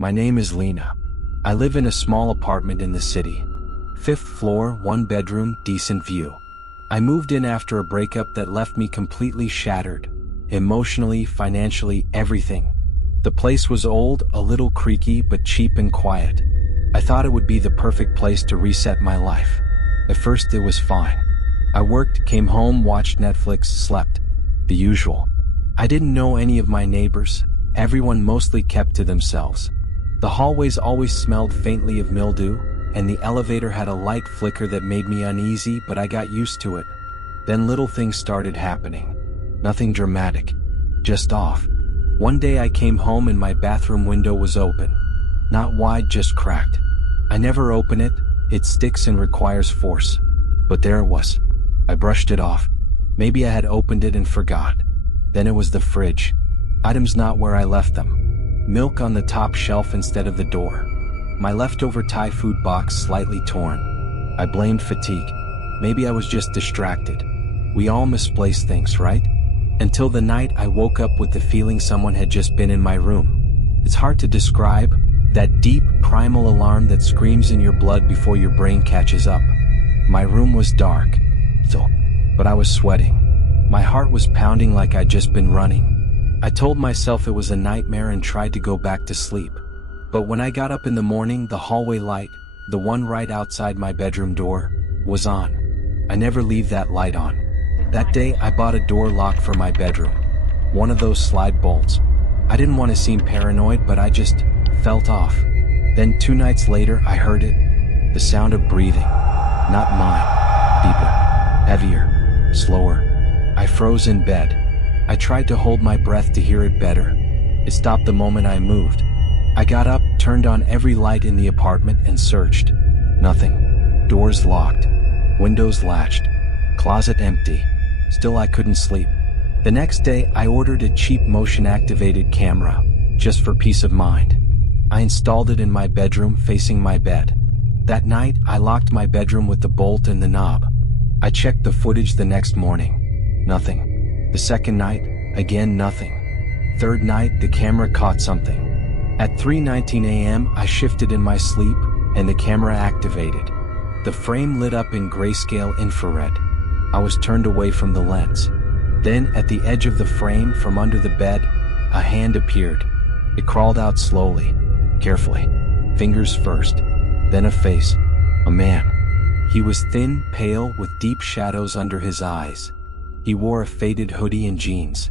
My name is Lena. I live in a small apartment in the city. 5th floor, 1 bedroom, decent view. I moved in after a breakup that left me completely shattered. Emotionally, financially, everything. The place was old, a little creaky, but cheap and quiet. I thought it would be the perfect place to reset my life. At first it was fine. I worked, came home, watched Netflix, slept. The usual. I didn't know any of my neighbors. Everyone mostly kept to themselves. The hallways always smelled faintly of mildew, and the elevator had a light flicker that made me uneasy, but I got used to it. Then little things started happening. Nothing dramatic. Just off. One day I came home and my bathroom window was open. Not wide, just cracked. I never open it. It sticks and requires force. But there it was. I brushed it off. Maybe I had opened it and forgot. Then it was the fridge. Items not where I left them. Milk on the top shelf instead of the door. My leftover Thai food box slightly torn. I blamed fatigue. Maybe I was just distracted. We all misplace things, right? Until the night I woke up with the feeling someone had just been in my room. It's hard to describe, that deep, primal alarm that screams in your blood before your brain catches up. My room was dark, but I was sweating. My heart was pounding like I'd just been running. I told myself it was a nightmare and tried to go back to sleep. But when I got up in the morning, the hallway light, the one right outside my bedroom door, was on. I never leave that light on. That day I bought a door lock for my bedroom. One of those slide bolts. I didn't want to seem paranoid, but I just felt off. Then 2 nights later I heard it. The sound of breathing. Not mine. Deeper. Heavier. Slower. I froze in bed. I tried to hold my breath to hear it better. It stopped the moment I moved. I got up, turned on every light in the apartment and searched. Nothing. Doors locked. Windows latched. Closet empty. Still I couldn't sleep. The next day I ordered a cheap motion-activated camera, just for peace of mind. I installed it in my bedroom facing my bed. That night I locked my bedroom with the bolt and the knob. I checked the footage the next morning. Nothing. The second night, again nothing. Third night the camera caught something. At 3:19 a.m. I shifted in my sleep, and the camera activated. The frame lit up in grayscale infrared. I was turned away from the lens. Then, at the edge of the frame, from under the bed, a hand appeared. It crawled out slowly, carefully. Fingers first, then a face. A man. He was thin, pale, with deep shadows under his eyes. He wore a faded hoodie and jeans.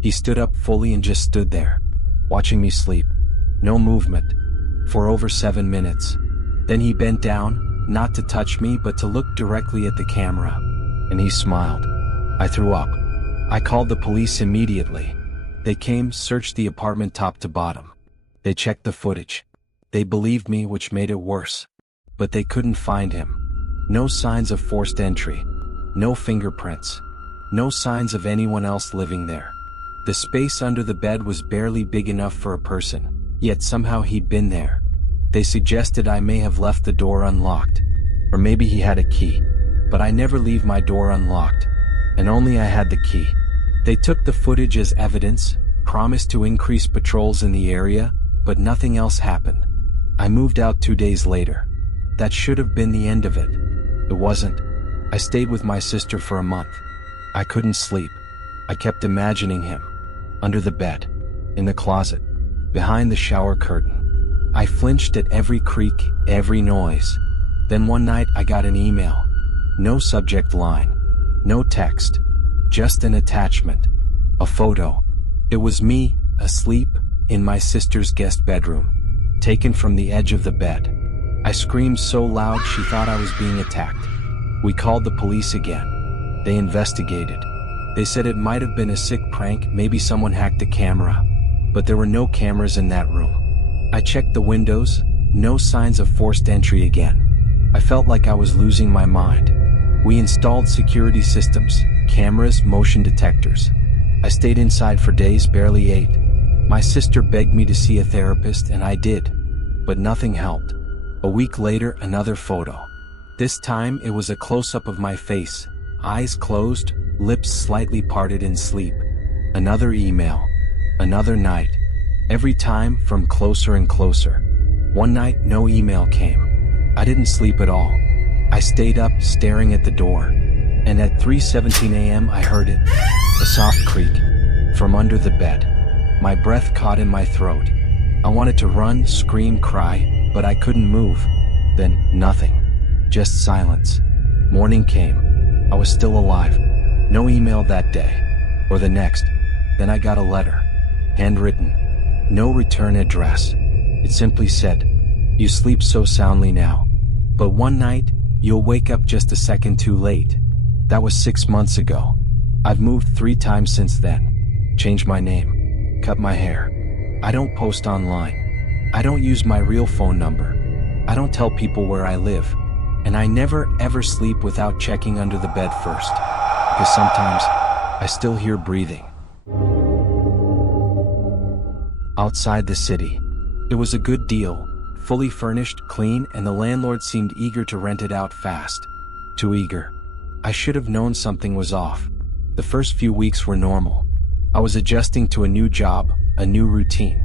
He stood up fully and just stood there, watching me sleep. No movement. For over 7 minutes. Then he bent down, not to touch me but to look directly at the camera. And he smiled. I threw up. I called the police immediately. They came, searched the apartment top to bottom. They checked the footage. They believed me, which made it worse. But they couldn't find him. No signs of forced entry. No fingerprints. No signs of anyone else living there. The space under the bed was barely big enough for a person, yet somehow he'd been there. They suggested I may have left the door unlocked. Or maybe he had a key. But I never leave my door unlocked. And only I had the key. They took the footage as evidence, promised to increase patrols in the area, but nothing else happened. I moved out 2 days later. That should have been the end of it. It wasn't. I stayed with my sister for a month. I couldn't sleep. I kept imagining him. Under the bed. In the closet. Behind the shower curtain. I flinched at every creak, every noise. Then one night I got an email. No subject line. No text. Just an attachment. A photo. It was me, asleep, in my sister's guest bedroom. Taken from the edge of the bed. I screamed so loud she thought I was being attacked. We called the police again. They investigated. They said it might have been a sick prank, maybe someone hacked the camera. But there were no cameras in that room. I checked the windows, no signs of forced entry again. I felt like I was losing my mind. We installed security systems, cameras, motion detectors. I stayed inside for days, barely ate. My sister begged me to see a therapist, and I did. But nothing helped. A week later, another photo. This time, it was a close-up of my face, eyes closed, lips slightly parted in sleep. Another email. Another night. Every time, from closer and closer. One night, no email came. I didn't sleep at all. I stayed up, staring at the door. And at 3:17 a.m. I heard it. A soft creak. From under the bed. My breath caught in my throat. I wanted to run, scream, cry, but I couldn't move. Then, nothing. Just silence. Morning came. I was still alive. No email that day. Or the next. Then I got a letter. Handwritten. No return address. It simply said, "You sleep so soundly now. But one night, you'll wake up just a second too late." That was 6 months ago. I've moved 3 times since then. Changed my name. Cut my hair. I don't post online. I don't use my real phone number. I don't tell people where I live. And I never ever sleep without checking under the bed first. Because sometimes, I still hear breathing. Outside the city. It was a good deal, fully furnished, clean, and the landlord seemed eager to rent it out fast. Too eager. I should have known something was off. The first few weeks were normal. I was adjusting to a new job, a new routine.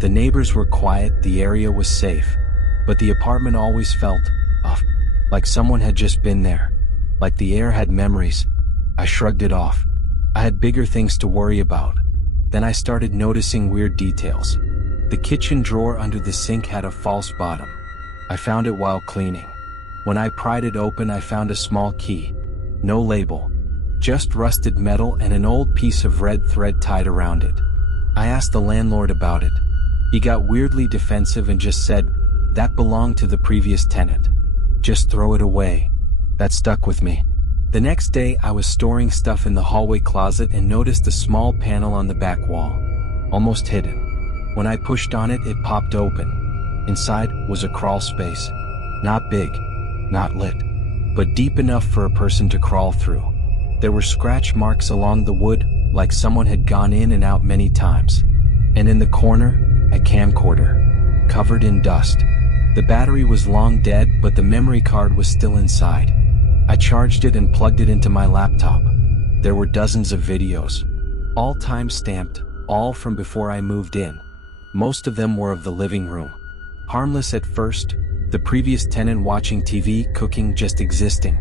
The neighbors were quiet, the area was safe. But the apartment always felt off, like someone had just been there. Like the air had memories. I shrugged it off. I had bigger things to worry about. Then I started noticing weird details. The kitchen drawer under the sink had a false bottom. I found it while cleaning. When I pried it open, I found a small key. No label. Just rusted metal and an old piece of red thread tied around it. I asked the landlord about it. He got weirdly defensive and just said, "That belonged to the previous tenant. Just throw it away." That stuck with me. The next day, I was storing stuff in the hallway closet and noticed a small panel on the back wall. Almost hidden. When I pushed on it, it popped open. Inside was a crawl space. Not big, not lit, but deep enough for a person to crawl through. There were scratch marks along the wood, like someone had gone in and out many times. And in the corner, a camcorder, covered in dust. The battery was long dead, but the memory card was still inside. I charged it and plugged it into my laptop. There were dozens of videos. All time-stamped, all from before I moved in. Most of them were of the living room. Harmless at first, the previous tenant watching TV, cooking, just existing.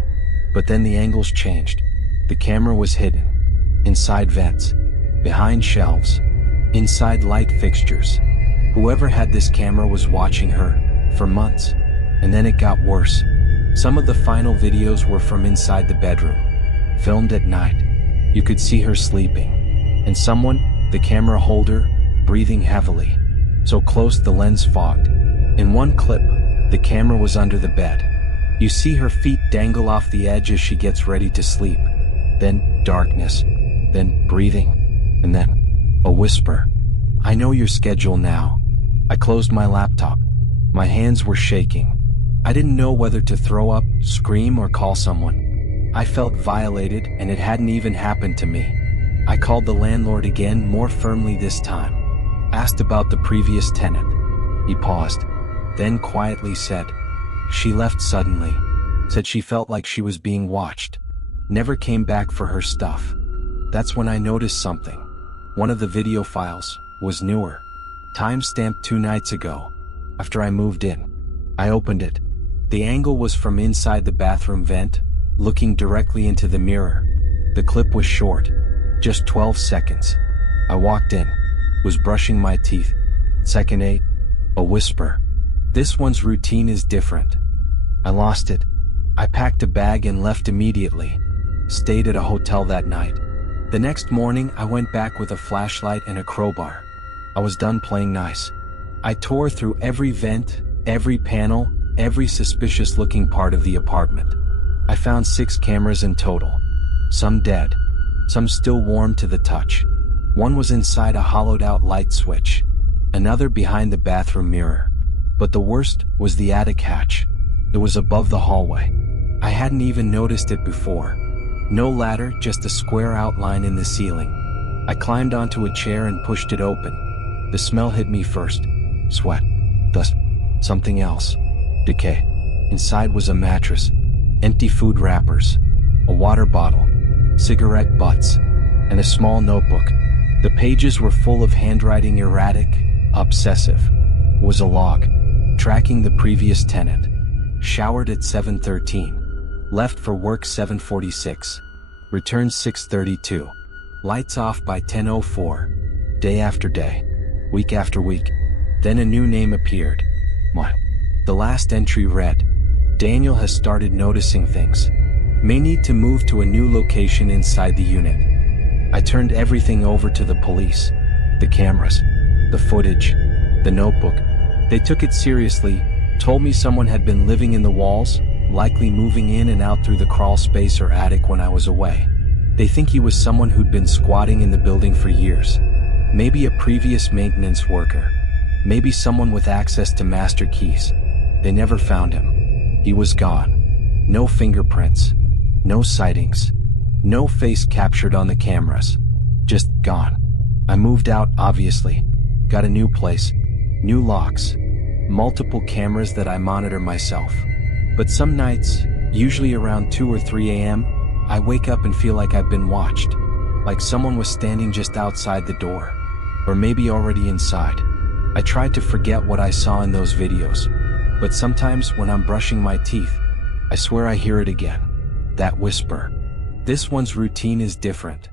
But then the angles changed. The camera was hidden. Inside vents. Behind shelves. Inside light fixtures. Whoever had this camera was watching her, for months. And then it got worse. Some of the final videos were from inside the bedroom. Filmed at night. You could see her sleeping. And someone, the camera holder, breathing heavily. So close the lens fogged. In one clip, the camera was under the bed. You see her feet dangle off the edge as she gets ready to sleep. Then, darkness. Then, breathing. And then, a whisper. "I know your schedule now." I closed my laptop. My hands were shaking. I didn't know whether to throw up, scream, or call someone. I felt violated, and it hadn't even happened to me. I called the landlord again, more firmly this time. Asked about the previous tenant. He paused, then quietly said, "She left suddenly. Said she felt like she was being watched. Never came back for her stuff." That's when I noticed something. One of the video files was newer. Time-stamped 2 nights ago, after I moved in. I opened it. The angle was from inside the bathroom vent, looking directly into the mirror. The clip was short, just 12 seconds. I walked in, was brushing my teeth. Second 8, a whisper. "This one's routine is different." I lost it. I packed a bag and left immediately. Stayed at a hotel that night. The next morning, I went back with a flashlight and a crowbar. I was done playing nice. I tore through every vent, every panel, every suspicious-looking part of the apartment. I found 6 cameras in total. Some dead. Some still warm to the touch. One was inside a hollowed-out light switch. Another behind the bathroom mirror. But the worst was the attic hatch. It was above the hallway. I hadn't even noticed it before. No ladder, just a square outline in the ceiling. I climbed onto a chair and pushed it open. The smell hit me first. Sweat. Dust. Something else. Decay. Inside was a mattress. Empty food wrappers. A water bottle. Cigarette butts. And a small notebook. The pages were full of handwriting, erratic, Obsessive. Was a log. Tracking the previous tenant. Showered at 7:13. Left for work 7:46. Returned 6:32. Lights off by 10:04. Day after day. Week after week. Then a new name appeared. What? The last entry read, Daniel has started noticing things. May need to move to a new location inside the unit. I turned everything over to the police. The cameras. The footage. The notebook. They took it seriously, told me someone had been living in the walls, likely moving in and out through the crawl space or attic when I was away. They think he was someone who'd been squatting in the building for years. Maybe a previous maintenance worker. Maybe someone with access to master keys. They never found him. He was gone. No fingerprints. No sightings. No face captured on the cameras. Just gone. I moved out, obviously. Got a new place. New locks. Multiple cameras that I monitor myself. But some nights, usually around 2 or 3 a.m., I wake up and feel like I've been watched. Like someone was standing just outside the door. Or maybe already inside. I tried to forget what I saw in those videos. But sometimes when I'm brushing my teeth, I swear I hear it again. That whisper. This one's routine is different.